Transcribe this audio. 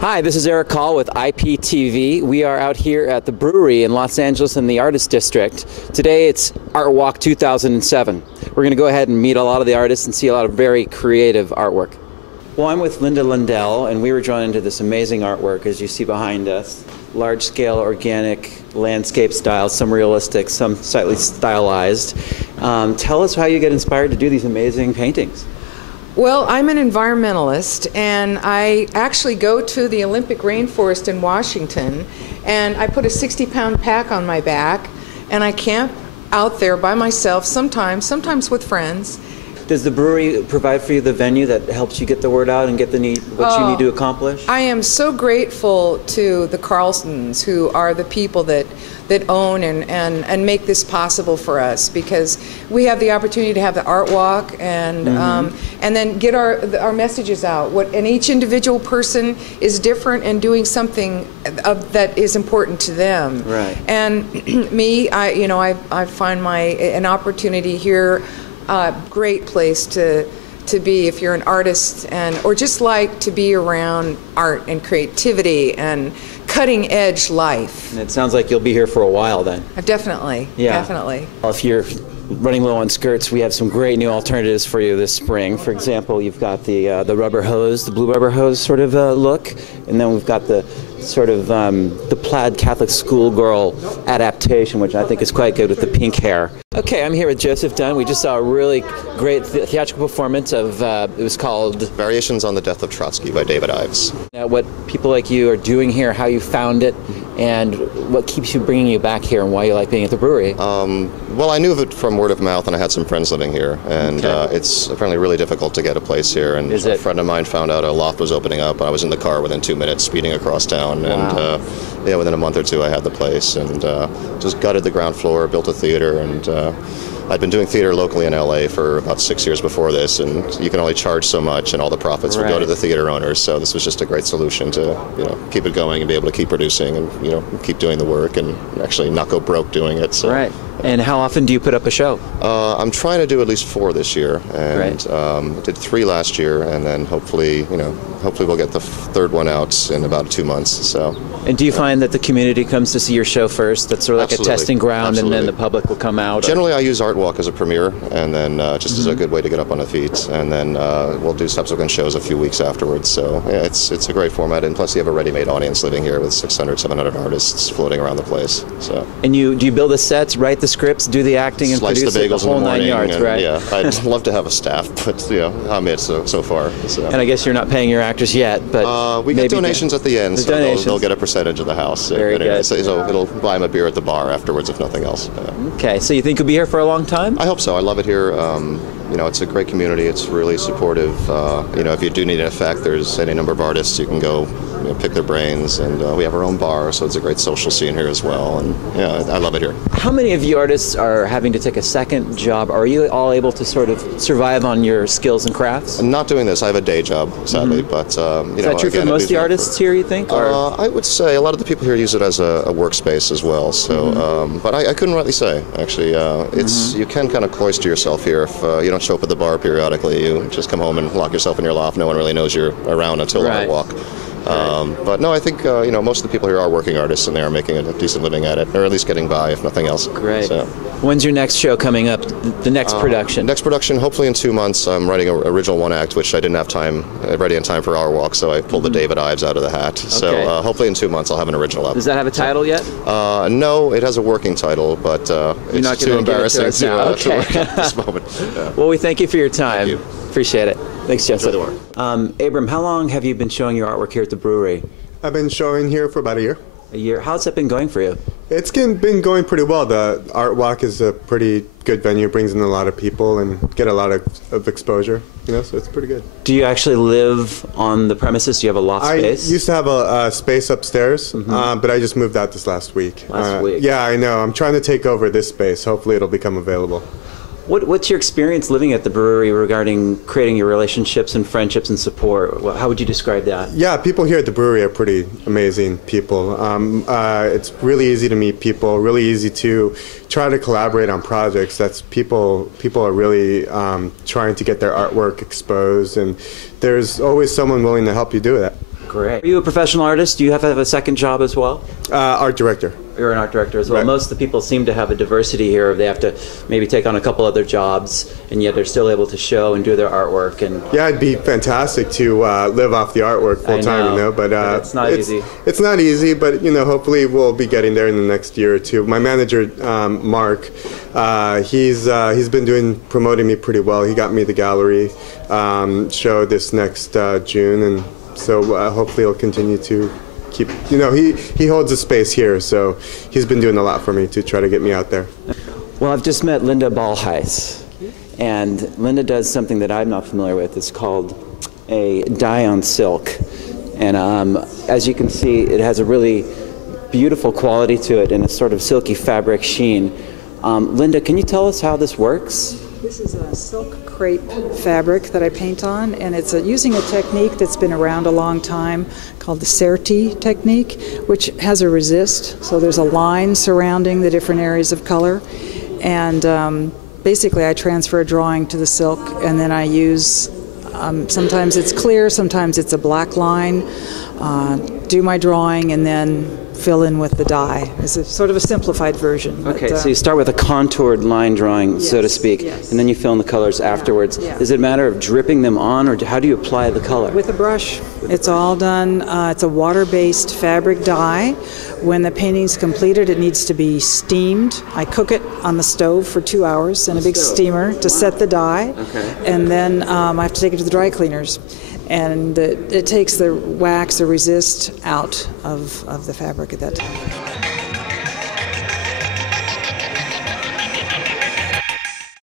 Hi, this is Eric Call with IPTV. We are out here at the brewery in Los Angeles in the Artist District. Today it's Artwalk 2007. We're going to go ahead and meet a lot of the artists and see a lot of very creative artwork. Well, I'm with Linda Lindell, and we were drawn into this amazing artwork, as you see behind us. Large-scale, organic, landscape style, some realistic, some slightly stylized. Tell us how you get inspired to do these amazing paintings. Well, I'm an environmentalist, and I actually go to the Olympic rainforest in Washington, and I put a 60-pound pack on my back, and I camp out there by myself sometimes with friends. Does the brewery provide for you the venue that helps you get the word out and get what you need to accomplish? I am so grateful to the Carlsons, who are the people that own and make this possible for us, because we have the opportunity to have the art walk and then get our messages out. And each individual person is different and doing something that is important to them. Right. And me, I find an opportunity here. Great place to be if you're an artist or just like to be around art and creativity and cutting edge life. And it sounds like you'll be here for a while then. Definitely, definitely. Well, if you're running low on skirts, we have some great new alternatives for you this spring. For example, you've got the rubber hose, the blue rubber hose sort of look, and then we've got the sort of the plaid Catholic schoolgirl adaptation, which I think is quite good with the pink hair. Okay, I'm here with Joseph Dunn. We just saw a really great theatrical performance of, it was called Variations on the Death of Trotsky by David Ives. What people like you are doing here, how you found it, and what keeps you bringing you back here and why you like being at the brewery. Well, I knew of it from word of mouth, and I had some friends living here, and it's apparently really difficult to get a place here. And a friend of mine found out a loft was opening up, and I was in the car within 2 minutes speeding across town. Wow. And within a month or two I had the place, and just gutted the ground floor, built a theater, and I'd been doing theater locally in LA for about 6 years before this, and you can only charge so much, and all the profits would go to the theater owners. So this was just a great solution to keep it going and be able to keep producing and keep doing the work and actually not go broke doing it. So. Right. And how often do you put up a show? I'm trying to do at least 4 this year, and did 3 last year, and then hopefully we'll get the third one out in about 2 months. So. And do you find that the community comes to see your show first? That's sort of like a testing ground, and then the public will come out? Generally, I use Artwalk as a premiere, and then just as a good way to get up on the feet, and then we'll do subsequent shows a few weeks afterwards. So yeah, it's a great format, and plus you have a ready-made audience living here with 600, 700 artists floating around the place. So. And do you build the sets, write the scripts, do the acting, and produce the bagels, the whole 9 yards, right? Yeah, I'd love to have a staff, but I'm it so far. So. And I guess you're not paying your actors yet, but we get donations at the end, so they'll get a percentage of the house. Very good. So it'll buy them a beer at the bar afterwards, if nothing else. Okay, so you think you'll be here for a long time? I hope so. I love it here. It's a great community. It's really supportive. If you do need an effect, there's any number of artists you can go pick their brains, and we have our own bar, so it's a great social scene here as well. And I love it here. How many of you artists are having to take a second job? Are you all able to sort of survive on your skills and crafts? I'm not doing this. I have a day job, sadly, but is that true for most of the artists here, you think? I would say a lot of the people here use it as a workspace as well. So, but I couldn't rightly say. Actually, you can kind of cloister yourself here if you don't show up at the bar periodically. You just come home and lock yourself in your loft. No one really knows you're around until the walk. But no, I think most of the people here are working artists, and they are making a decent living at it, or at least getting by, if nothing else. Great. So. When's your next show coming up? The next production? Next production, hopefully in 2 months. I'm writing an original 1-act, which I didn't have time ready in time for our walk, so I pulled the David Ives out of the hat. Okay. So hopefully in 2 months I'll have an original up. Does that have a title yet? No, it has a working title, but it's too embarrassing to work at this moment. Yeah. Well, we thank you for your time. Thank you. Appreciate it. Thanks, Joseph. Enjoy the work. Abram, how long have you been showing your artwork here at the brewery? I've been showing here for about a year. A year? How's that been going for you? It's been going pretty well. The Art Walk is a pretty good venue, brings in a lot of people and get a lot of exposure, so it's pretty good. Do you actually live on the premises? Do you have a loft space? I used to have a space upstairs, but I just moved out this last week. Last week? Yeah, I know. I'm trying to take over this space. Hopefully it'll become available. What's your experience living at the brewery regarding creating your relationships and friendships and support? How would you describe that? Yeah, people here at the brewery are pretty amazing people. It's really easy to meet people, really easy to try to collaborate on projects. People are really trying to get their artwork exposed, and there's always someone willing to help you do that. Great. Are you a professional artist? Do you have to have a second job as well? Art director. You're an art director as well. Right. Most of the people seem to have a diversity here. They have to maybe take on a couple other jobs, and yet they're still able to show and do their artwork. And yeah, it'd be fantastic to live off the artwork full time, but it's not easy. It's not easy, but hopefully we'll be getting there in the next year or two. My manager, Mark, he's been promoting me pretty well. He got me the gallery show this next June, and so hopefully he'll continue to keep, he holds a space here, so he's been doing a lot for me to try to get me out there. Well, I've just met Linda Balheis, and Linda does something that I'm not familiar with. It's called a dye on silk, and as you can see, it has a really beautiful quality to it and a sort of silky fabric sheen. Linda, can you tell us how this works? This is a silk crepe fabric that I paint on, and it's using a technique that's been around a long time called the Serti technique, which has a resist. So there's a line surrounding the different areas of color, and basically I transfer a drawing to the silk, and then I use, sometimes it's clear, sometimes it's a black line, do my drawing, and then fill in with the dye. It's a sort of a simplified version. Okay, so you start with a contoured line drawing, so to speak, yes. and then you fill in the colors afterwards. Yeah. Is it a matter of dripping them on, or how do you apply the color? With a brush. It's all done. It's a water-based fabric dye. When the painting's completed, it needs to be steamed. I cook it on the stove for 2 hours in a big steamer to set the dye. Okay. And then I have to take it to the dry cleaners. And it takes the wax, the resist, out of the fabric at that time.